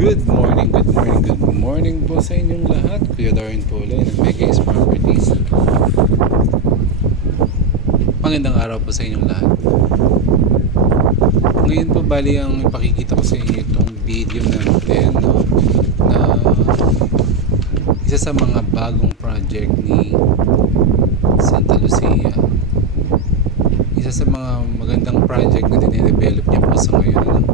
Good morning, good morning, good morning po sa inyong lahat. Kuya Darren po ulit ng Mega's Properties. Magandang araw po sa inyong lahat. Ngayon po bali ang ipakikita ko sa inyo itong video natin, no, na isa sa mga bagong project ni Santa Lucia. Isa sa mga magandang project na dinidevelop niya po sa ngayon, no?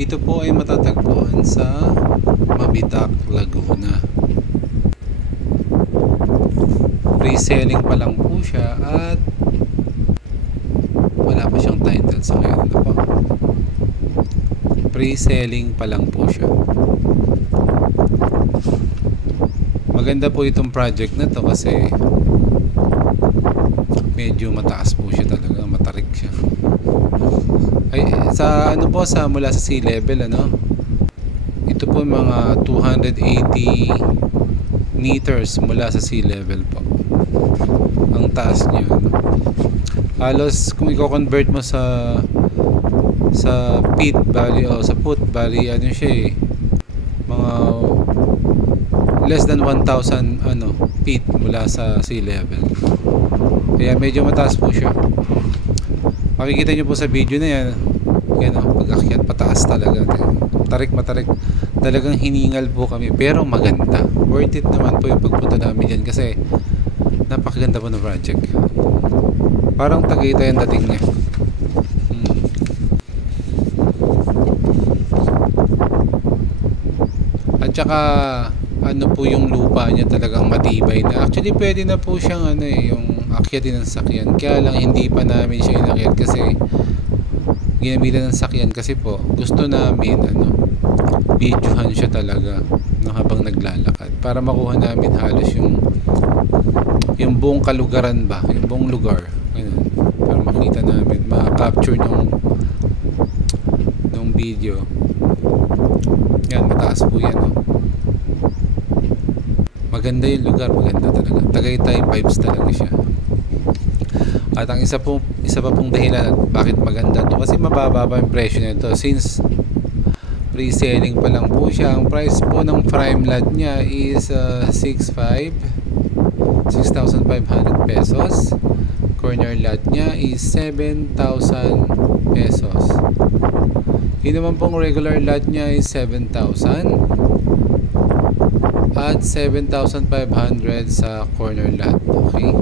Ito po ay matatagpuan sa Mabitac, Laguna. Pre-selling pa lang po siya at wala pa siyang title sa ngayon. Ano po? Pre-selling pa lang po siya. Maganda po itong project na to kasi medyo mataas po siya talaga, matarik siya. Ay, sa ano po, sa mula sa sea level, ano, ito po mga 280 meters mula sa sea level po ang taas niya, ano. Halos kung i-convert mo sa feet bali o sa foot bali, ano siya mga less than 1,000 feet mula sa sea level, kaya medyo mataas po siya. Makikita nyo po sa video na yan, pag-akyat pataas talaga, matarik, talagang hiningal po kami, pero maganda, worth it naman po yung pagpunta namin dyan kasi napakaganda po ng project. Parang Tagaytay ang dating niya. At saka ano po, yung lupa niya talagang matibay na. Actually pwede na po siyang yung akyatin ng sakyan, kaya lang hindi pa namin siya inakyat kasi ginamitan ng sakyan kasi po gusto namin videohan siya talaga habang naglalakad para makuha namin halos yung buong kalugaran ba, yung buong lugar, ganun, para makita namin, ma-capture nung video. Yan, mataas po yan, maganda yung lugar, maganda talaga, Tagaytay vibes talaga siya. At ang isa pa pong dahilan bakit maganda to kasi mababa pa yung presyo nito since pre-selling pa lang po siya. Ang price po ng prime lot niya is 6,500 pesos. Corner lot niya is 7,000 pesos. Yun naman pong regular lot niya is 7,000 at 7,500 sa corner lot. Okay,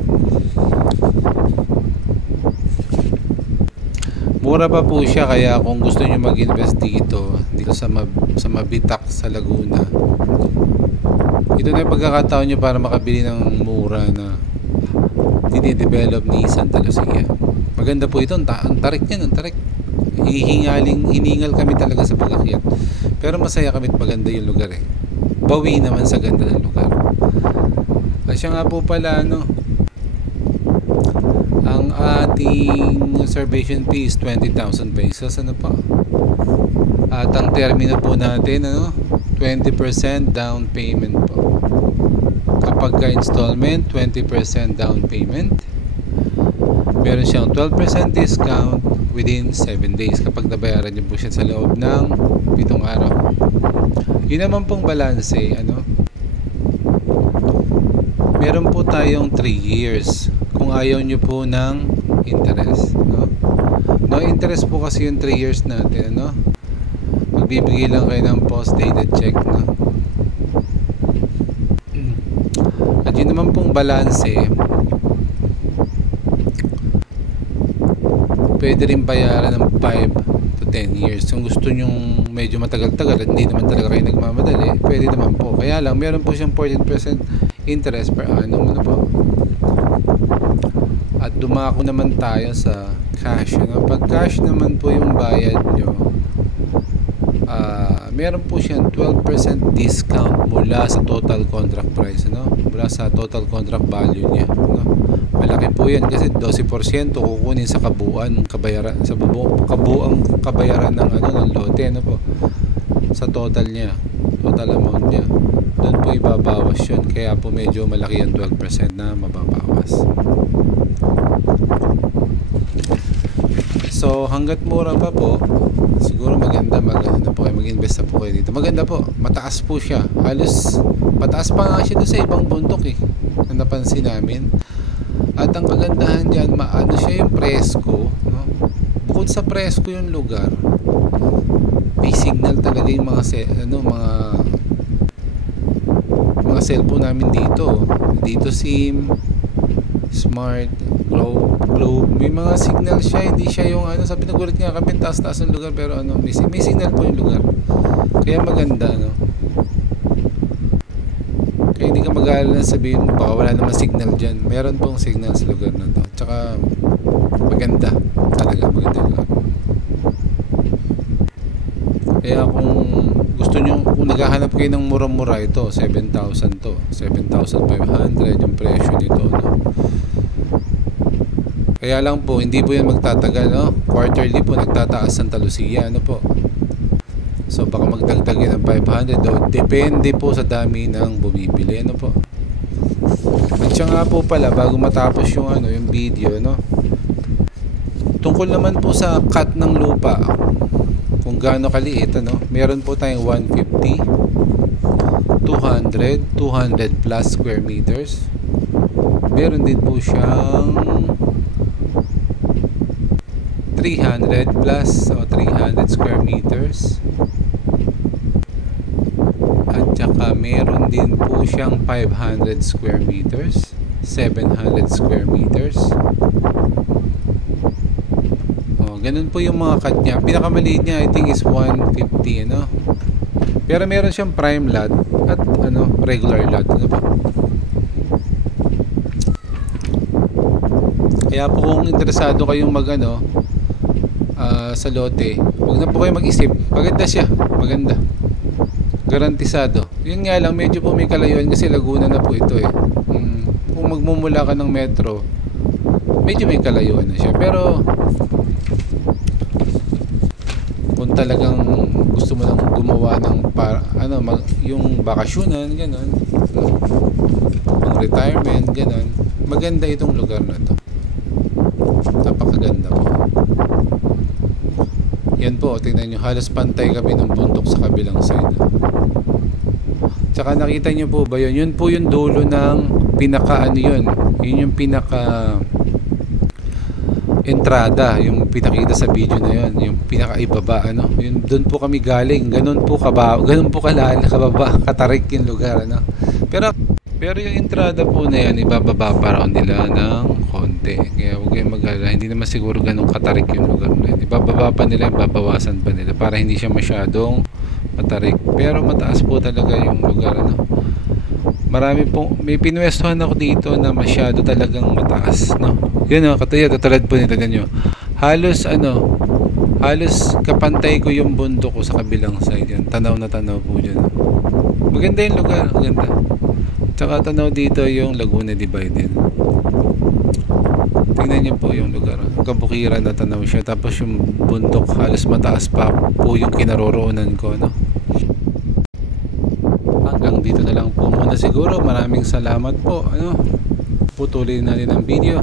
mura pa po siya, kaya kung gusto niyo mag-invest dito sa Mabitac sa Laguna, ito na yung pagkakataon niyo para makabili ng mura na dinidevelop ni Santa Lucia. Maganda po ito, ang tarik niyan, ang tarik. Hiningal kami talaga sa pag-akyat, pero masaya kami at maganda yung lugar bawi naman sa ganda ng lugar. At siya nga po pala, ang ating reservation fee is 20,000 pesos, at ang termino po natin 20% down payment po. Kapag ka-installment, 20% down payment. Meron siyang 12% discount within 7 days kapag nabayaran niyo po siya sa loob ng 7 araw. Yun naman pong balance, meron po tayong 3 years kung ayaw nyo po ng interest, no interest po kasi yung 3 years natin, magbibigay lang kayo ng post dated check, at yun naman pong balance pwede rin bayaran ng 5 to 10 years kung gusto nyong medyo matagal-tagal at hindi naman talaga kayo nagmamadali, pwede naman po. Kaya lang meron po siyang 14% interest per annum, po. At dumako naman tayo sa cash, pag cash naman po yung bayad nyo, meron po siyang 12% discount mula sa total contract price, mula sa total contract value niya, malaki po yan kasi 12% kukunin sa kabuuan kabayaran, sa kabuuang kabayaran ng ng lote, po, sa total niya, total amount niya. Doon po ibabawas yun, kaya po medyo malaki ang 12% na mababawas. So hanggat mura pa po, siguro maganda ano na po kayo, mag-invest na po kayo dito. Maganda po, mataas po siya. Halos mataas pa nga siya doon sa ibang bundok eh, na napansin namin. At ang kagandahan diyan, maano siya yung presko, no? Bukod sa presko yung lugar, may signal talaga yung mga mga cellphone namin dito. Dito SIM, Smart, Globe, may mga signal siya, hindi siya yung ano, sabi nagulat nga kami, taas-taas ng lugar pero ano, may signal po yung lugar. Kaya maganda, no? Kaya hindi ka mag-aalala sabihin baka wala naman signal dyan. Meron pong signal sa lugar na to. Tsaka maganda, talaga maganda yung lugar. Kaya kung gusto nyo, kung naghahanap kayo ng murang-mura, ito 7,000 to, 7,500 yung presyo nito, no? Kaya lang po, hindi po yan magtatagal, no? Quarterly po, nagtataas ang talusiya, ano po? So, baka magdagdag ng 500 o depende po sa dami ng bumibili, ano po? At siya nga po pala, bago matapos yung, yung video, no? Tungkol naman po sa cut ng lupa, kung gaano kaliit, ano? Meron po tayong 150, 200 plus square meters. Meron din po siyang 300 plus o 300 square meters. At saka meron din po siyang 500 square meters, 700 square meters. O, ganun po yung mga cut niya. Pinakamaliit niya I think is 150, ano? Pero meron siyang prime lot at regular lot, ano po? Kaya po kung interesado kayong sa lote, huwag na po kayo mag-isip. Maganda siya, maganda. Garantisado. Yun nga lang, medyo po may kalayuan kasi Laguna na po ito eh. Kung magmumula ka ng metro, medyo may kalayuan na siya. Pero kung talagang gusto mo lang gumawa ng yung bakasyonan, gano'n, ang retirement, gano'n, maganda itong lugar na to. Napakaganda po. Yan po, tingnan nyo, halos pantay kami ng bundok sa kabilang side. Tsaka nakita nyo po ba yun? Yun po yung dulo ng pinaka yun yung pinaka entrada, yung pinakita sa video na yun, yung pinaka ibaba, yun, doon po kami galing, ganun po kababa, katarik yung lugar, pero yung entrada po na yan, ibababa pa raw nila ng konti. Kaya huwag kayong mag-alala. Hindi naman siguro ganun katarik yung lugar na yan. Ibababa pa nila, babawasan pa nila para hindi siya masyadong matarik. Pero mataas po talaga yung lugar, Marami po, may pinwestuhan ako dito na masyado talagang mataas, Yun, katulad po nito ganyo. Halos kapantay ko yung bundok ko sa kabilang side yan. Tanaw na tanaw po dyan. Maganda yung lugar, maganda. Tsaka tanaw dito yung Laguna Divide. Tingnan niyo po yung lugar. Kabukiran na tanaw siya. Tapos yung bundok halos mataas pa po yung kinaroroonan ko, Hanggang dito na lang po muna siguro. Maraming salamat po. Putulin natin ang video.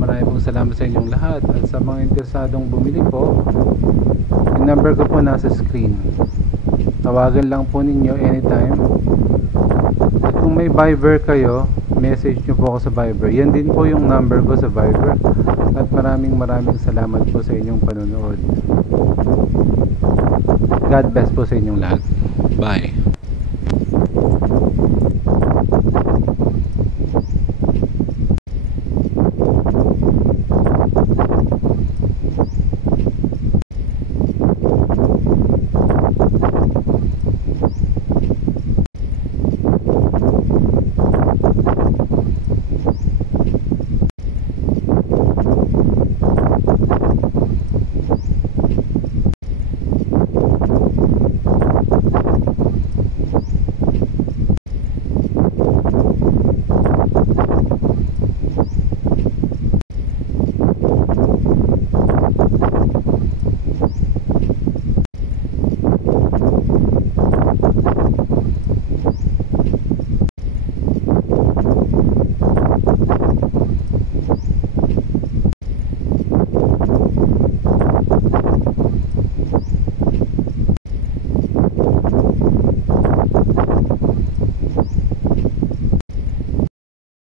Maraming pong salamat sa inyong lahat. At sa mga interesadong bumili po, yung number ko po nasa screen. Tawagan lang po ninyo anytime. At kung may Viber kayo, message nyo po ako sa Viber. Yan din po yung number ko sa Viber. At maraming salamat po sa inyong panonood. God bless po sa inyong lahat. Bye.